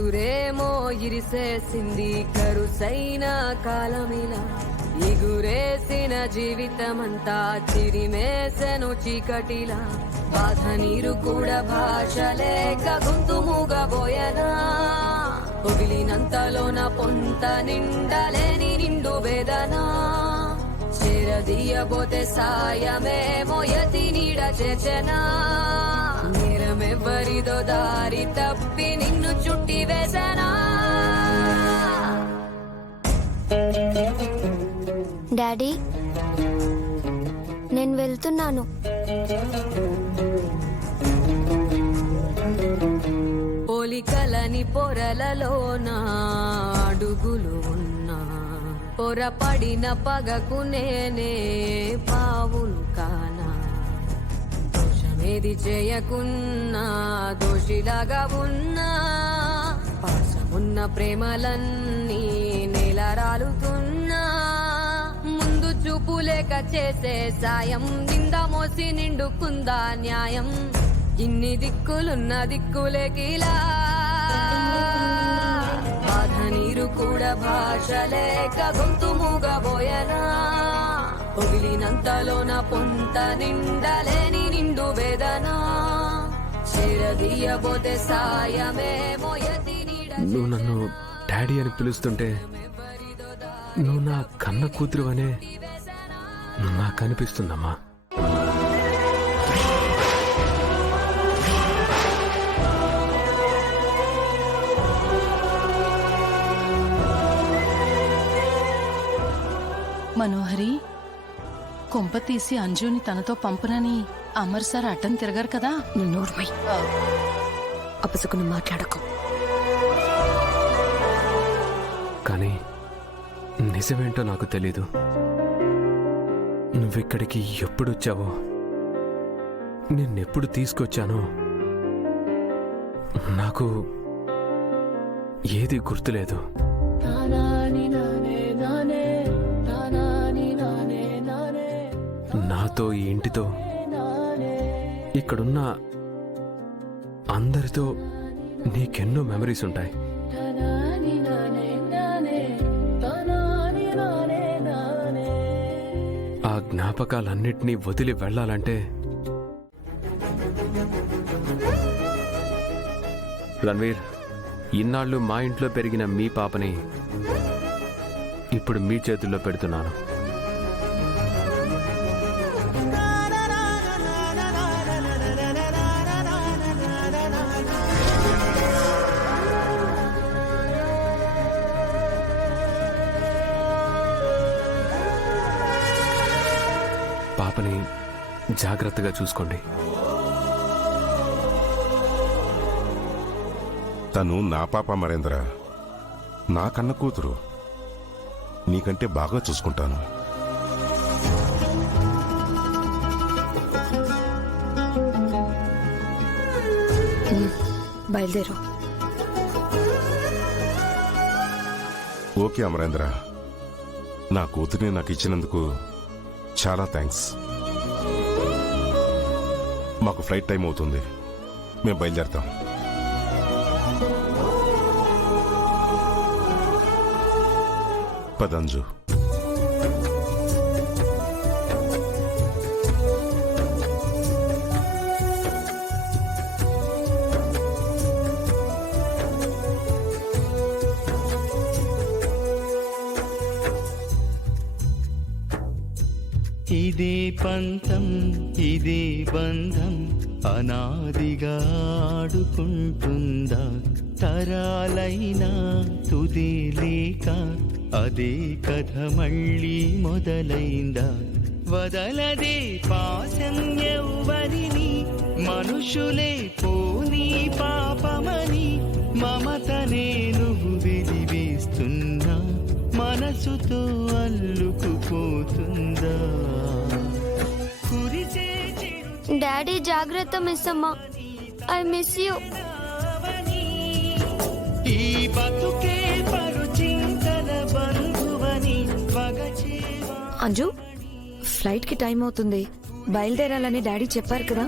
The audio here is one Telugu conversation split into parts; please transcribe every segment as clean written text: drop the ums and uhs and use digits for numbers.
ఉసురేమో ఇరిసేసింది కరుసైన కాలమిలా ఎగురేసిన జీవితమంతా చిరిమేసెను చీకటిలా బాధ నీరు కూడా భాష లేక గొంతు మూగబోయనా పొగిలినంతలోన పొంత నిండలేని నిండు వేదనా చేరదీయబోతే సాయమేమో యతి నీడ చేర్చెనా నేరమెవ్వరిదో దారి తప్పి నిన్ను చుట్టి వేసనా. డాడీ నేను వెళ్తున్నాను. పోలికలని పొరలలోన అడుగులు ఉన్నా పొరపడిన పగకు నేనే పావులు కానా దోషమేది చేయకున్నా దోషిలాగా ఉన్నా పాసమున్న ప్రేమలన్నీ నేల రాలుతున్నా ముందు చూపు లేక చేసే సాయం నింద మోసి నిండుకుందా న్యాయం ఇన్ని దిక్కులున్న దిక్కులేకిలా బాధ నీరు కూడా భాష లేక గొంతు మూగబోయనా పొగిలినంతలోన పొంత నిండలేని నిండు వేదనా చేరదీయబోతే సాయమేమో యతి నీడ. నువ్వు నన్ను డాడీ అని పిలుస్తుంటే నువ్వు నా కన్న కూతురు అనే నాకు అనిపిస్తుందమ్మా. మనోహరి కొంప తీసి అంజుని తనతో పంపునని అమర్ సార్ అడ్డం తిరగారు కదా. నోర్మై అపసుకుని మాట్లాడకు. కానీ నిజమేంటో నాకు తెలీదు. నువ్విక్కడికి ఎప్పుడొచ్చావో నిన్నెప్పుడు తీసుకొచ్చానో నాకు ఏది గుర్తులేదు. నాతో ఈ ఇంటితో ఇక్కడున్న అందరితో నీకెన్నో మెమరీస్ ఉంటాయి. ఆ జ్ఞాపకాలన్నిటినీ వదిలి వెళ్ళాలంటే రణ్వీర్, ఇన్నాళ్ళు మా ఇంట్లో పెరిగిన మీ పాపని ఇప్పుడు మీ చేతుల్లో పెడుతున్నాను. పాపని జాగ్రత్తగా చూసుకోండి. తను నా పాప మరేంద్ర, నా కన్న కూతురు. నీకంటే బాగా చూసుకుంటాను. బయలుదేరు. ఓకే అమరేంద్ర, నా కూతురిని నాకు ఇచ్చినందుకు చాలా థ్యాంక్స్. మాకు ఫ్లైట్ టైం అవుతుంది, మేము బయలుదేరుతాం. పదంజు. ఇదే పంతం ఇదే బంధం అనాదిగా ఆడుకుంటుందా తరాలైనా తుది లేక అదే కథ మళ్ళీ మొదలైందా వదలదే పాశం ఎవ్వరిని మనుషులే పోనీ పాపమని మమతనే నువ్వు వెలివేస్తున్నా మనసుతో అల్లుకుపోతుందా డాడీ జాగ్రత్త మిస్ అమ్మా. I miss you. ఈ బతుకే పరుచింతల బంధువని అంజు, ఫ్లైట్ కి టైం అవుతుంది, బయలుదేరాలని డాడీ చెప్పారు కదా.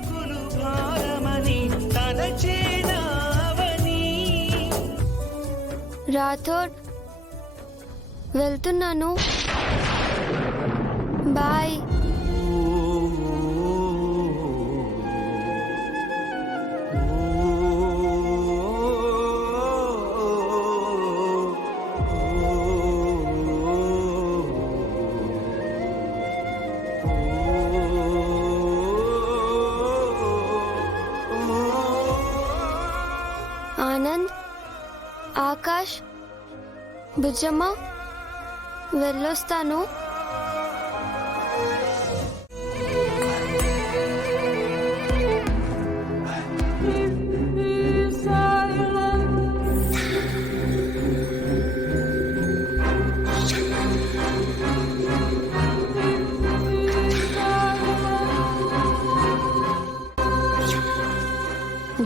రాథోడ్ వెళ్తున్నాను. బాయ్. ఆనంద్, ఆకాష్, బుజ్జమ్మ, వెళ్ళొస్తాను.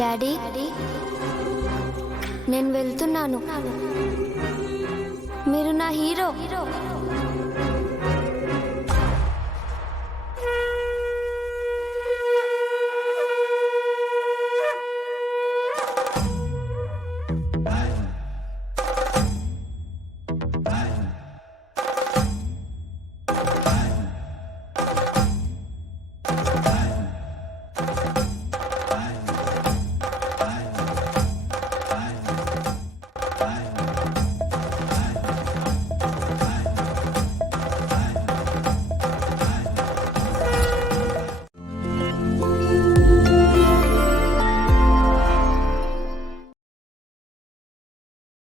డాడీ, నేను వెళ్తున్నాను. మీరు నా హీరో.